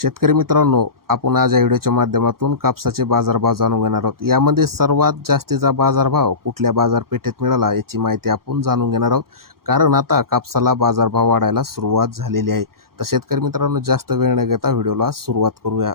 शेतकरी मित्रांनो आपण आज या व्हिडिओच्या माध्यमातून कापसाचे बाजारभाव जाणून घेणार आहोत. यामध्ये सर्वात जास्तीचा बाजारभाव कुठल्या बाजारपेठेत मिळाला याची माहिती आपण जाणून घेणार आहोत. कारण आता कापसाला बाजारभाव वाढायला सुरुवात झालेली आहे. तर शेतकरी मित्रांनो जास्त वेळ न घेता व्हिडिओला सुरुवात करूया.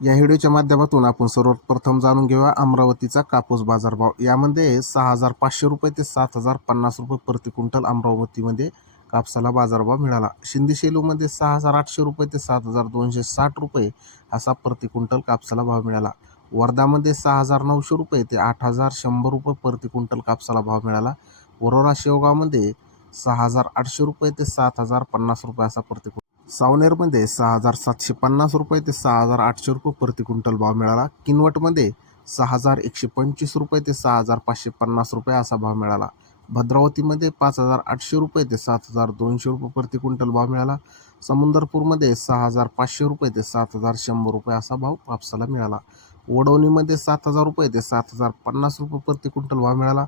या व्हिडिओच्या माध्यमातून आपण सर्वप्रथम जाणून घेऊया अमरावतीचा कापूस बाजारभाव. यामध्ये सहा हजार पाचशे रुपये ते सात हजार पन्नास रुपये प्रति क्विंटल अमरावतीमध्ये कापसाला बाजारभाव मिळाला. शिंदे सेलूमध्ये सहा हजार आठशे रुपये ते सात हजार दोनशे साठ रुपये असा प्रति क्विंटल कापसाला भाव मिळाला. वर्धामध्ये सहा हजार नऊशे रुपये ते आठ हजार शंभर रुपये प्रति क्विंटल कापसाला भाव मिळाला. वरोरा शेवगावमध्ये सहा हजार आठशे रुपये ते सात हजार पन्नास रुपये असा प्रति सावनेरमध्ये सहा हजार सातशे पन्नास रुपये ते सहा हजार आठशे रुपये प्रति क्विंटल भाव मिळाला. किनवटमध्ये सहा हजार एकशे पंचवीस रुपये ते सहा हजार पाचशे पन्नास रुपये असा भाव मिळाला. भद्रावतीमध्ये पाच हजार आठशे रुपये ते सात हजार दोनशे रुपये प्रति क्विंटल भाव मिळाला. समुंदरपूरमध्ये सहा हजार पाचशे रुपये ते सात हजार शंभर रुपये असा भाव कापसाला मिळाला. वडवणीमध्ये सात हजार रुपये ते सात हजार पन्नास रुपये प्रति क्विंटल भाव मिळाला.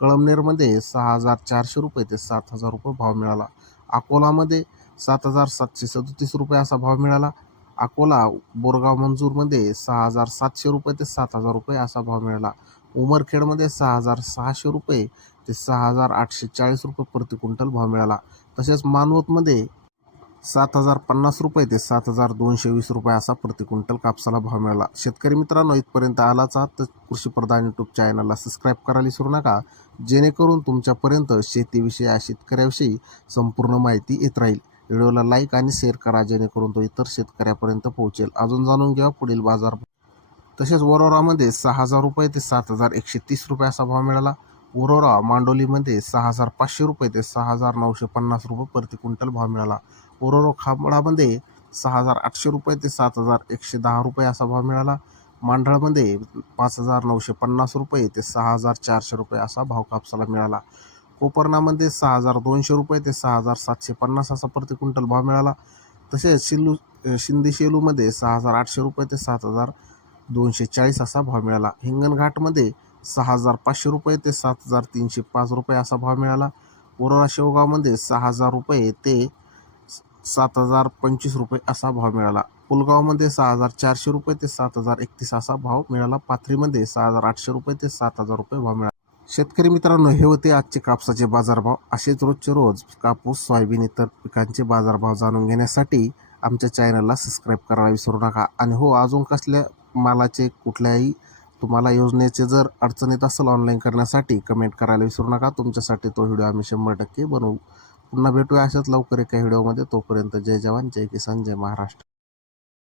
कळमनेरमध्ये सहा हजार चारशे रुपये ते सात हजार रुपये भाव मिळाला. अकोलामध्ये सात हजार सातशे सदतीस रुपये असा भाव मिळाला. अकोला बोरगाव मंजूरमध्ये सहा हजार सातशे रुपये ते सात हजार रुपये असा भाव मिळाला. उमरखेडमध्ये सहा हजार सहाशे रुपये ते सहा हजार आठशे चाळीस रुपये प्रति क्विंटल भाव मिळाला. तसेच मानवतमध्ये सात हजार पन्नास रुपये ते सात हजार दोनशे वीस रुपये असा प्रति क्विंटल कापसाला भाव मिळाला. शेतकरी मित्रांनो इथपर्यंत आलाच आहात तर कृषीप्रधान यूट्यूब चॅनलला सबस्क्राईब करायला विसरू नका. जेणेकरून तुमच्यापर्यंत शेतीविषयी या शेतकऱ्याविषयी संपूर्ण माहिती येत राहील. व्हिडिओला लाईक आणि शेअर करा जेणेकरून तो इतर शेतकऱ्यापर्यंत पोहोचेल. अजून जाणून घ्या पुढील बाजार. तसेच वरोरामध्ये सहा हजार रुपये ते सात हजार एकशे तीस रुपये असा भाव मिळाला. ओरोरा मांडोलीमध्ये सहा हजार पाचशे रुपये ते सहा हजार नऊशे पन्नास रुपये प्रति क्विंटल भाव मिळाला. ओरोरो खांबळामध्ये सहा हजार आठशे रुपये ते सात हजार एकशे दहा रुपये असा भाव मिळाला. मांढळमध्ये पाच हजार नऊशे पन्नास रुपये ते सहा हजार चारशे रुपये असा भाव कापसाला मिळाला. कोपर्णामध्ये सहा हजार दोनशे रुपये ते सहा हजार सातशे पन्नास असा प्रति क्विंटल भाव मिळाला. तसेच शिल्लू शिंदी शेलूमध्ये सहा हजार आठशे रुपये ते सात हजार दोनशे चाळीस असा भाव मिळाला. हिंगणघाटमध्ये सहा हजार पाचशे रुपये ते सात हजार तीनशे पाच रुपये असा भाव मिळाला. वरोरा शेवगावमध्ये सहा हजार रुपये ते सात हजार पंचवीस रुपये असा भाव मिळाला. पुलगावमध्ये सहा हजार चारशे रुपये ते सात हजार एकतीस असा भाव मिळाला. पाथरीमध्ये सहा हजार आठशे रुपये ते सात हजार रुपये भाव मिळाला. शेतकरी मित्रांनो हे होते आजचे कापसाचे बाजारभाव. असेच रोजचे रोज कापूस सोयाबीन इतर पिकांचे बाजारभाव जाणून घेण्यासाठी आमच्या चॅनलला सबस्क्राईब करायला विसरू नका. आणि हो अजून कसल्या मालाचे कुठल्याही तुम्हाला योजनेचे जर अडचणीत असेल ऑनलाईन करण्यासाठी कमेंट करायला विसरू नका. तुमच्यासाठी तो व्हिडिओ आम्ही शंभर टक्के बनवू. पुन्हा भेटूया अशाच लवकर एका व्हिडिओमध्ये तोपर्यंत जय जवान जय किसान जय महाराष्ट्र.